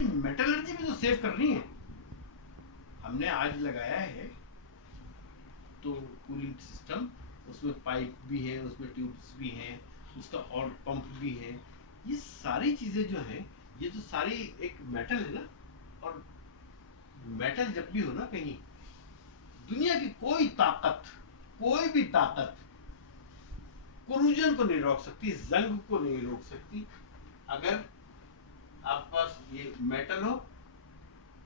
Metallurgy भी तो save करनी है। हमने आज लगाया है तो कूलिंग सिस्टम, उसमें पाइप भी है, उसमें ट्यूब्स भी हैं, उसका और पंप भी है। ये सारी चीज़ें जो हैं ये तो सारी एक मेटल है ना। और मेटल जब भी हो ना कहीं, दुनिया की कोई भी ताकत कोरूजन को नहीं रोक सकती, जंग को नहीं रोक सकती। अगर आपके पास ये मेटल हो,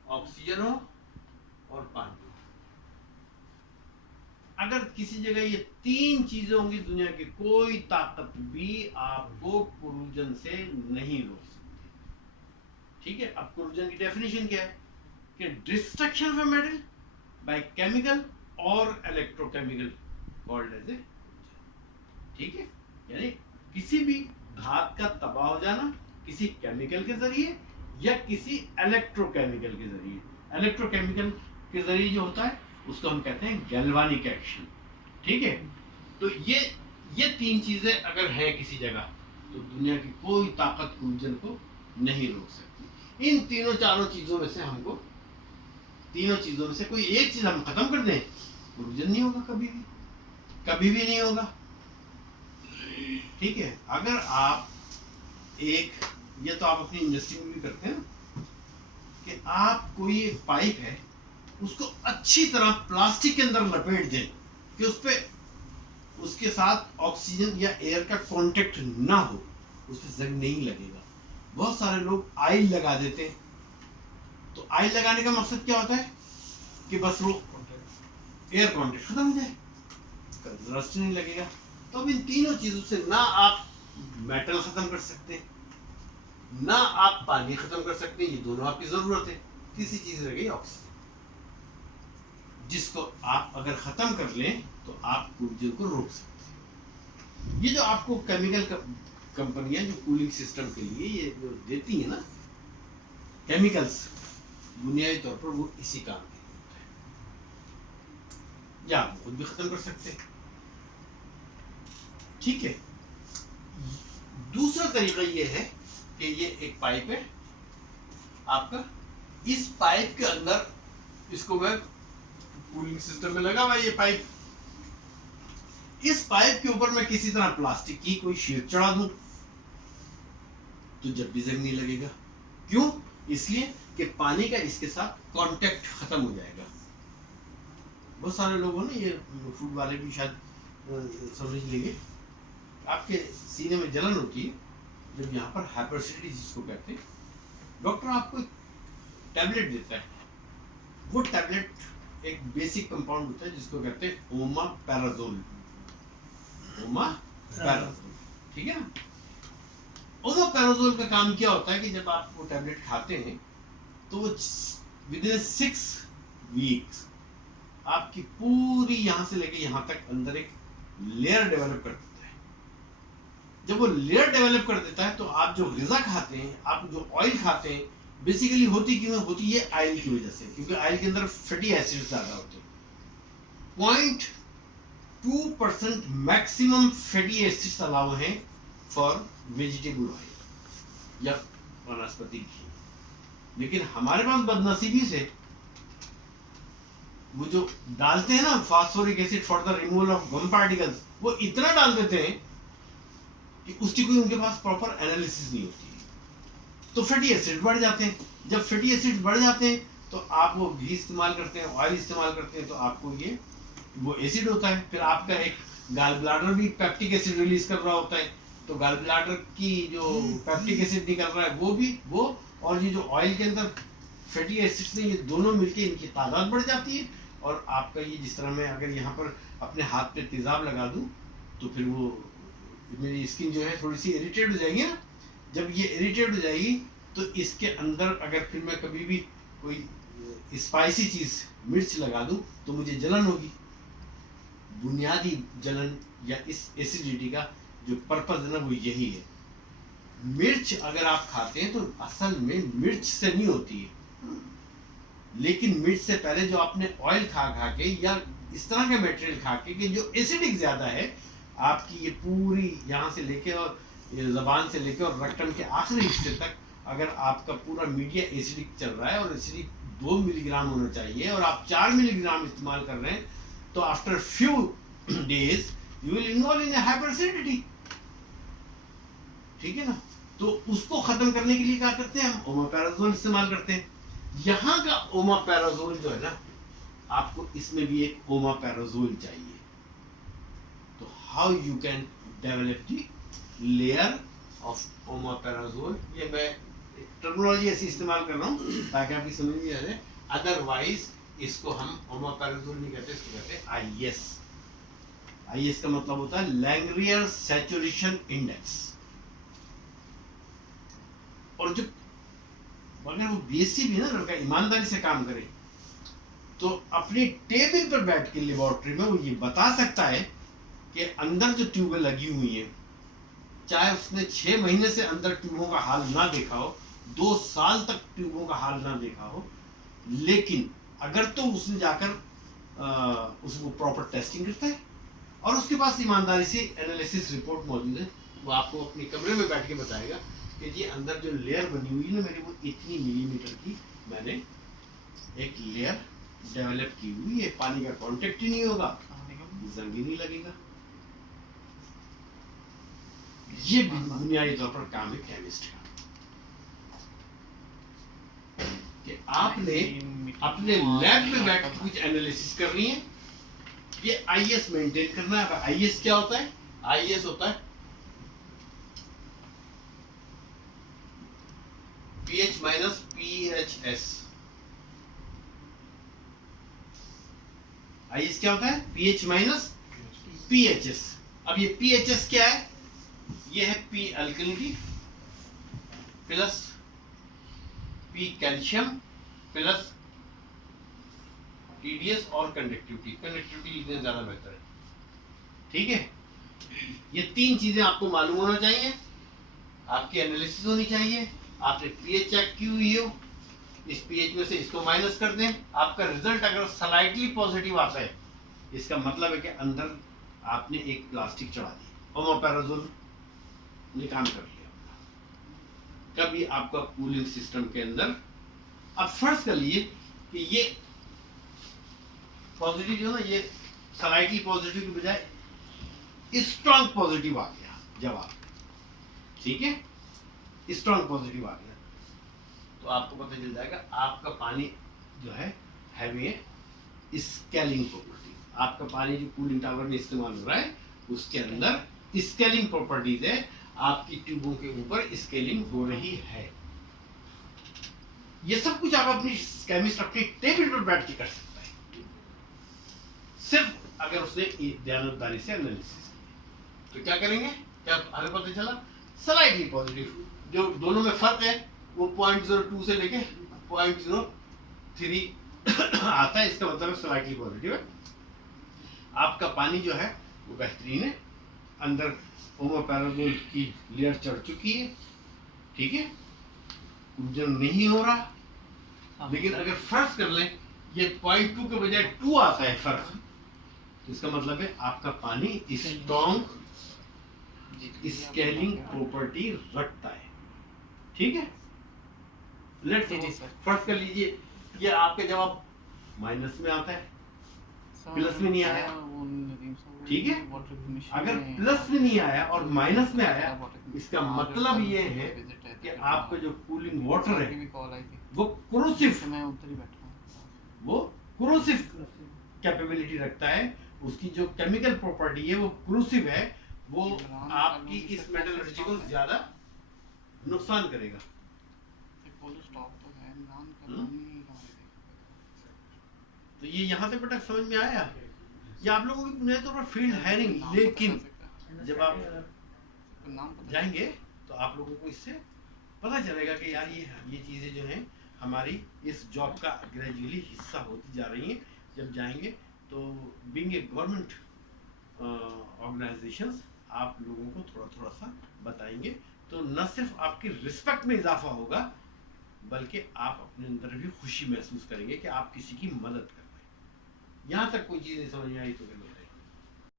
ऑक्सीजन हो और पानी हो, अगर किसी जगह ये तीन चीजें होंगी, दुनिया की कोई ताकत भी आपको कोरूजन से नहीं रोक सकती। ठीक है, अब कोरूजन की डेफिनेशन क्या है कि destruction of metal by chemical और इलेक्ट्रोकेमिकल कॉल्ड एज ए। ठीक है, यानी किसी भी धात का तबाह हो जाना किसी केमिकल के जरिए या किसी इलेक्ट्रोकेमिकल के जरिए। इलेक्ट्रोकेमिकल के जरिए जो होता है उसको हम कहते हैं गैल्वानिक एक्शन। ठीक है, तो ये तीन चीजें अगर है किसी जगह तो दुनिया की कोई ताकत कोरूजन को नहीं रोक सकती। इन तीनों चारों चीजों में से हमको, तीनों चीजों में से कोई एक चीज हम खत्म कर दें, कोरूजन नहीं होगा, कभी भी नहीं होगा। ठीक है, अगर आप एक, ये तो आप अपनी इंडस्ट्री में भी करते हैं ना, कि आप कोई एक पाइप है उसको अच्छी तरह प्लास्टिक के अंदर लपेट दें कि उस पे उसके साथ ऑक्सीजन या एयर का कांटेक्ट ना हो, उस पे जंग नहीं लगेगा। बहुत सारे लोग आयल लगा देते हैं, तो आयल लगाने का मकसद क्या होता है कि बस वो एयर कांटेक्ट खत्म हो जाए, रस्ट नहीं लगेगा। तो अब इन तीनों चीजों से ना आप मेटल खत्म कर सकते हैं, ना आप पानी खत्म कर सकते हैं, ये दोनों आपकी जरूरत है। तीसरी चीज रह गई ऑक्सीजन, जिसको आप अगर खत्म कर लें तो आप कोरूजन को रोक सकते हैं। ये जो आपको केमिकल कंपनियां जो कूलिंग सिस्टम के लिए ये जो देती है ना केमिकल्स, बुनियादी तौर पर वो इसी काम के लिए होता है, या आप खुद भी खत्म कर सकते हैं। ठीक है, दूसरा तरीका ये है कि ये एक पाइप है आपका, इस पाइप के अंदर, इसको मैं कूलिंग सिस्टम में लगा हुआ है ये पाइप, इस पाइप के ऊपर मैं किसी तरह प्लास्टिक की कोई शीट चढ़ा दूं तो जब भी जंग नहीं लगेगा। क्यों? इसलिए कि पानी का इसके साथ कांटेक्ट खत्म हो जाएगा। बहुत सारे लोग हो ना, ये फूड वाले भी शायद समझ लेंगे, आपके सीने में जलन होती है जब यहाँ पर हाइपरसिटी जिसको कहते हैं, डॉक्टर आपको टैबलेट देता है, वो टैबलेट एक बेसिक कंपाउंड होता है जिसको कहते हैं ओमापेराजोल। ठीक है ना। ओमापेराजोल का काम क्या होता है कि जब आप वो टैबलेट खाते हैं तो वो विदिन 6 वीक्स आपकी पूरी यहाँ से लेके यहाँ तक अंदर एक लेयर डेवलप कर देता है। जब वो लेयर डेवलप कर देता है तो आप जो ग़िज़ा खाते हैं, आप जो ऑयल खाते हैं, बेसिकली होती क्यों है? होती है ऑयल की वजह से, क्योंकि ऑयल के अंदर फैटी एसिड ज्यादा होते हैं। 0.2% मैक्सिमम फैटी एसिड्स अलाउ हैं फॉर वेजिटेबल ऑयल या वनस्पति घी। लेकिन हमारे पास बदनसीबी से वो जो डालते हैं ना phosphoric acid for the removal of gum particles, वो इतना डाल देते हैं कि उसकी कोई उनके पास प्रॉपर एनालिसिस नहीं होती है, तो फैटी एसिड बढ़ जाते हैं। जब फैटी एसिड बढ़ जाते हैं तो आप वो घी इस्तेमाल करते हैं, ऑयल इस्तेमाल करते हैं, तो आपको ये वो एसिड होता है। फिर आपका एक गाल ब्लाडर भी पेप्टिक एसिड रिलीज कर रहा होता है, तो गाल ब्लाडर की जो पेप्टिक एसिड निकल रहा है वो भी वो, और ये जो ऑयल के अंदर फैटी एसिड्स ने, ये दोनों मिलके इनकी तादाद बढ़ जाती है। और आपका ये, जिस तरह मैं अगर यहाँ पर अपने हाथ पे तेजाब लगा दूं तो फिर वो मेरी स्किन जो है थोड़ी सी इरिटेट हो जाएगी ना। जब ये इरिटेट हो जाएगी तो इसके अंदर अगर फिर मैं कभी भी कोई स्पाइसी चीज़ मिर्च लगा दूं तो मुझे जलन होगी। बुनियादी जलन या इस एसिडिटी का जो पर्पज है ना वो यही है। मिर्च अगर आप खाते हैं तो असल में मिर्च से नहीं होती है, लेकिन मिर्च से पहले जो आपने ऑयल खा के या इस तरह का मटेरियल खा के कि जो एसिडिक ज़्यादा है, आपकी ये पूरी यहाँ से लेके और ये ज़बान से लेके और रक्तम के आखिरी हिस्से तक अगर आपका पूरा मीडिया एसिडिक चल रहा है और एसिडिक 2 मिलीग्राम होना चाहिए और आप 4 मिलीग्राम इस्तेमाल कर रहे हैं, तो after few days you will involve in hyper acidity. ठीक है ना? तो उसको खत्म करने के लिए क्या करते हैं, हम ओमापैराजोल इस्तेमाल करते हैं। यहाँ का ओमापैराजोल जो है ना, आपको इसमें भी एक ओमापैराजोल चाहिए। तो how you can develop the layer of omeprazole, ये मैं टर्मिनोलॉजी ऐसी इस्तेमाल कर रहा हूँ ताकि आपकी समझ में आ जाए। अदरवाइज इसको हम ओमापैराजोल नहीं कहते, इसको कहते हैं आईएस। आईएस का मतलब होता है लैंग्रियर सैचुरेशन इंडेक्स। और जो अगर वो बीएससी भी ना लड़का ईमानदारी से काम करे तो अपनी टेबल पर बैठ के लेबोरेटरी में वो ये बता सकता है कि अंदर जो ट्यूबें लगी हुई हैं, चाहे उसने 6 महीने से अंदर ट्यूबों का हाल ना देखा हो, 2 साल तक ट्यूबों का हाल ना देखा हो, लेकिन अगर तो उसने जाकर उसको प्रॉपर टेस्टिंग करता है और उसके पास ईमानदारी से एनालिसिस रिपोर्ट मौजूद है, वो आपको अपने कमरे में बैठ के बताएगा कि जी अंदर जो लेयर बनी हुई है ना मेरी, वो इतनी मिलीमीटर की मैंने एक लेयर डेवलप की हुई है, पानी का कांटेक्ट ही नहीं होगा, जंग ही नहीं लगेगा। ये बुनियादी तौर पर काम है केमिस्ट का, कि आपने अपने लैब में बैठ के कुछ एनालिसिस करनी है, ये आईएस मेंटेन करना है। आईएस क्या होता है? आईएस होता है पीएच माइनस पीएचएस। आईएस क्या होता है? PH minus PHS. अब ये पीएचएस क्या है? ये है P alkalinity plus P calcium plus TDS और कंडक्टिविटी। कंडक्टिविटी लिखने ज्यादा बेहतर है। ठीक है, ये 3 चीजें आपको मालूम होना चाहिए, आपकी एनालिसिस होनी चाहिए, आपने पीएच चेक की हुई हो, इस पीएच में से इसको माइनस कर दें, आपका रिजल्ट अगर स्लाइटली पॉजिटिव आता है, इसका मतलब है कि अंदर आपने एक प्लास्टिक चढ़ा दी, ओमापैराजोल ने काम कर लिया। कभी आपका कूलिंग सिस्टम के अंदर, अब फर्ज कर लिए कि ये पॉजिटिव जो ना, ये स्लाइटली पॉजिटिव की बजाय स्ट्रॉन्ग पॉजिटिव आ गया जवाब। ठीक है, स्ट्रॉन्ग पॉजिटिव आ गया, तो आपको पता चल जाएगा आपका पानी जो है हैवी है स्केलिंग प्रॉपर्टी। आपका पानी जो कूलिंग टावर में इस्तेमाल हो रहा है उसके अंदर स्केलिंग प्रॉपर्टीज है, आपकी ट्यूबों के ऊपर स्केलिंग हो रही है। ये सब कुछ आप अपनी केमिस्ट अपनी टेबल पर बैठ के कर सकता है, सिर्फ अगर उसने ध्यानदारी से एनालिसिस की। तो क्या करेंगे, क्या हमें पता चला? Slightly positive. जो दोनों में फर्क है वो 0.02 से लेके 0.03 आता है, इसका मतलब स्लाइटली पॉजिटिव है। आपका पानी जो है वो बेहतरीन है, अंदर ओमापैराजोल की लेयर चढ़ चुकी है। ठीक है, कुंजन नहीं हो रहा। लेकिन अगर फर्ज कर लें ये 0.2 के बजाय 2 आता है फर्क, तो इसका मतलब है आपका पानी स्ट्रॉन्ग स्केलिंग प्रॉपर्टी रखता है। ठीक है, लेट्स फर्स्ट कर लीजिए ये आपके जवाब माइनस में आता है, प्लस में नहीं आया। ठीक है, अगर प्लस में नहीं आया और माइनस में आया, इसका मतलब ये है कि आपका जो कूलिंग वाटर है वो क्रोसिव कैपेबिलिटी रखता है, उसकी जो केमिकल प्रॉपर्टी है वो क्रूसिव है, वो आपकी इस मेटलर्जी को ज्यादा नुकसान करेगा। तो ये यहाँ तक बेटा समझ में आया? ये आप लोगों की बुनियादी तौर पर फील्ड है नहीं, लेकिन जब आप जाएंगे तो आप लोगों को इससे पता चलेगा कि यार ये चीज़ें जो हैं हमारी इस जॉब का ग्रेजुअली हिस्सा होती जा रही हैं। जब जाएंगे तो बीइंग ए गवर्नमेंट ऑर्गेनाइजेशंस आप लोगों को थोड़ा थोड़ा सा बताएंगे, तो न सिर्फ आपकी रिस्पेक्ट में इजाफा होगा बल्कि आप अपने अंदर भी खुशी महसूस करेंगे कि आप किसी की मदद कर रहे हैं। यहाँ तक कोई चीज़ नहीं समझ में आई तो